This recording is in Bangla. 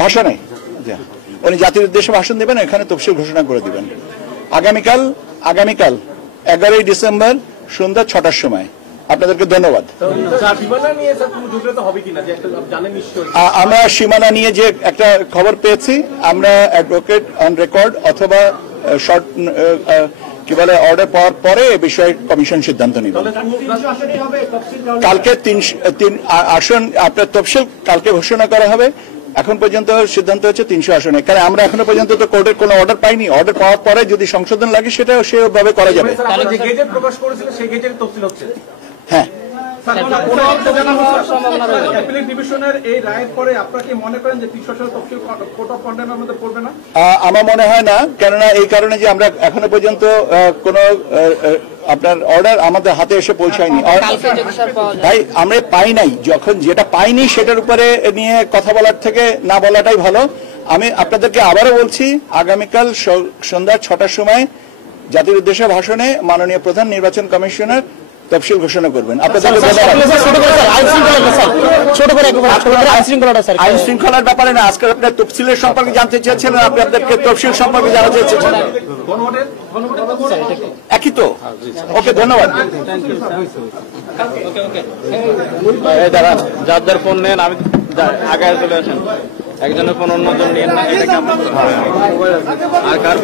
ভাষণে উনি জাতির উদ্দেশ্যে ভাষণ দেবেন, এখানে তফসিল ঘোষণা করে দিবেন। আগামীকাল 11ই ডিসেম্বর সন্ধ্যা 6টার সময়। আপনাদেরকে ধন্যবাদ। আমরা সীমানা নিয়ে যে একটা খবর পেয়েছি, আমরা অ্যাডভোকেট অন রেকর্ড অথবা শর্ট কি বলে অর্ডার পাওয়ার পরে এ বিষয়ে কমিশন সিদ্ধান্ত নেবে। কালকে 3 আসন আপনার তফসিল কালকে ঘোষণা করা হবে। এখন পর্যন্ত সিদ্ধান্ত হচ্ছে 300 আসনে, কারণ আমরা এখনো পর্যন্ত তো কোর্টের কোনো অর্ডার পাইনি। অর্ডার পাওয়ার পরে যদি সংশোধন লাগে সেটা সেভাবে করা যাবে। হ্যাঁ, আমার মনে হয় না, কেননা এই কারণে যে আমরা এখনো পর্যন্ত কোন আপনার অর্ডার আমাদের হাতে এসে পৌঁছায়নি। ভাই আমরা পাই নাই, যখন যেটা পাইনি সেটার উপরে নিয়ে কথা বলার থেকে না বলাটাই ভালো। আমি আপনাদেরকে আবারও বলছি, আগামীকাল সন্ধ্যা 6টার সময় জাতির উদ্দেশ্যে ভাষণে মাননীয় প্রধান নির্বাচন কমিশনার তফসিল ঘোষণা করবেন। আইন শৃঙ্খলার ব্যাপারে না, আজকে আপনার তফসিলের সম্পর্কে জানতে চেয়েছিলেন, আপনি আপনাদেরকে তফসিল সম্পর্কে জানাতে চেয়েছেন। একই তো। ওকে, ধন্যবাদ। যার ফোন নেন, আমি আগে চলে আসেন। একজনের ফোন অন্যজন নিয়ে না, এটা কি আর